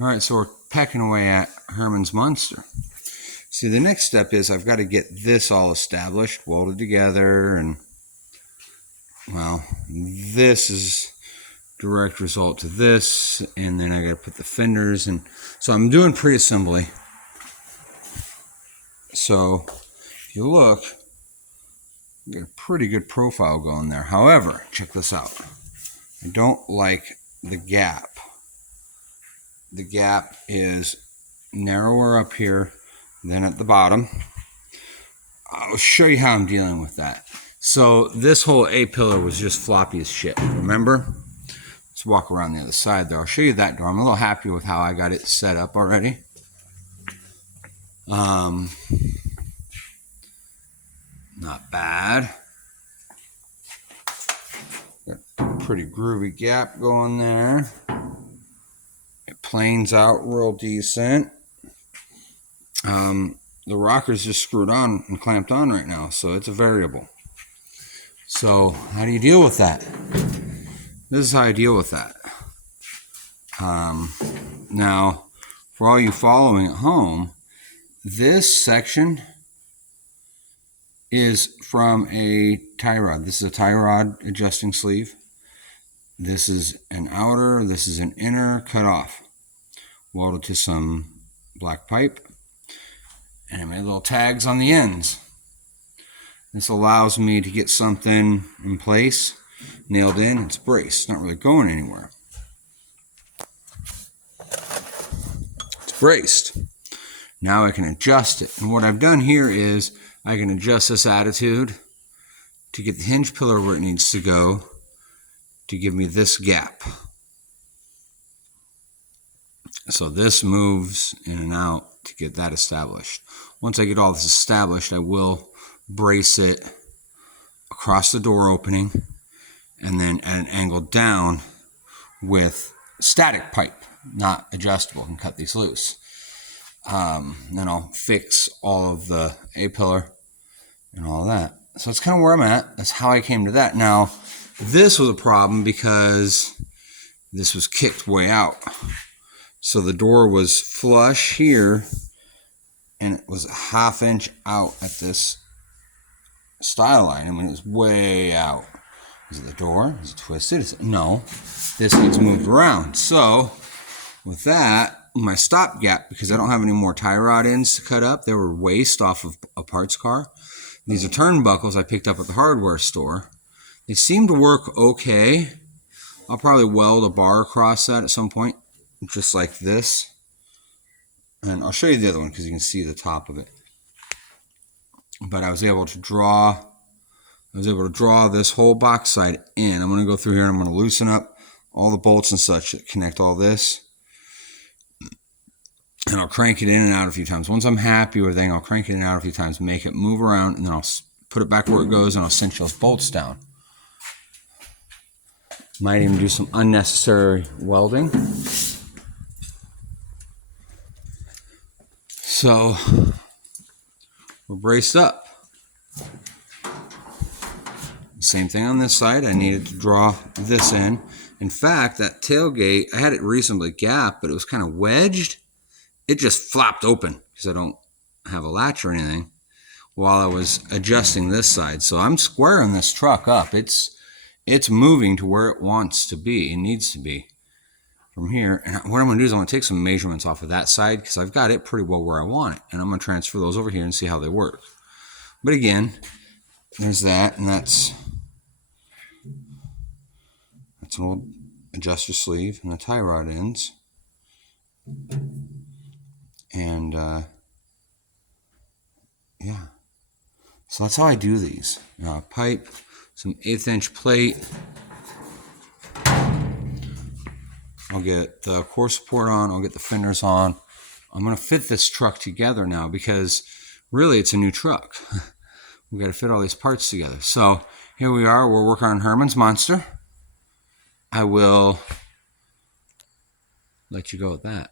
All right, so we're pecking away at Herman's monster. See, the next step is I've got to get this all established, welded together, and, well, this is direct result to this, and then I got to put the fenders, and so I'm doing pre-assembly. So, if you look, you got a pretty good profile going there. However, check this out. I don't like the gap. The gap is narrower up here than at the bottom. I'll show you how I'm dealing with that. So this whole A-pillar was just floppy as shit, remember? Let's walk around the other side there. I'll show you that door. I'm a little happy with how I got it set up already. Not bad. Got a pretty groovy gap going there. It planes out real decent. The rocker's just screwed on and clamped on right now, so it's a variable. So how do you deal with that? This is how I deal with that. Now, for all you following at home, this section is from a tie rod. This is a tie rod adjusting sleeve. This is an outer, this is an inner cut off. Welded to some black pipe. And I made little tags on the ends. This allows me to get something in place, nailed in. It's braced, not really going anywhere. It's braced. Now I can adjust it. And what I've done here is I can adjust this attitude to get the hinge pillar where it needs to go to give me this gap. So this moves in and out to get that established. Once I get all this established, I will brace it across the door opening and then at an angle down with static pipe, not adjustable, and cut these loose. Then I'll fix all of the A-pillar and all of that. So that's kind of where I'm at. That's how I came to that. Now, this was a problem because this was kicked way out. So the door was flush here, and it was a ½ inch out at this style line. I mean, it was way out. Is it the door? Is it twisted? Is it? No. This needs moved around. So with that, my stop gap, because I don't have any more tie rod ends to cut up, they were waste off of a parts car. These are turnbuckles I picked up at the hardware store. They seem to work okay. I'll probably weld a bar across that at some point, just like this. And I'll show you the other one because you can see the top of it. But I was able to draw this whole box side in. I'm going to go through here and I'm going to loosen up all the bolts and such that connect all this. And I'll crank it in and out a few times. Once I'm happy with everything, I'll crank it in and out a few times, make it move around, and then I'll put it back where it goes and I'll cinch those bolts down. Might even do some unnecessary welding. So we're braced up. Same thing on this side. I needed to draw this in. In fact, that tailgate, I had it reasonably gapped, but it was kind of wedged. It just flopped open because I don't have a latch or anything while I was adjusting this side. So I'm squaring this truck up. It's moving to where it wants to be. It needs to be from here. And what I'm going to do is I'm going to take some measurements off of that side because I've got it pretty well where I want it. And I'm going to transfer those over here and see how they work. But again, there's that, and that's an old adjuster sleeve and the tie rod ends. And yeah, so that's how I do these. Pipe, some 1/8 inch plate. I'll get the core support on, I'll get the fenders on. I'm going to fit this truck together now because really it's a new truck. We've got to fit all these parts together. So here we are, we're working on Herman's monster. I will let you go with that.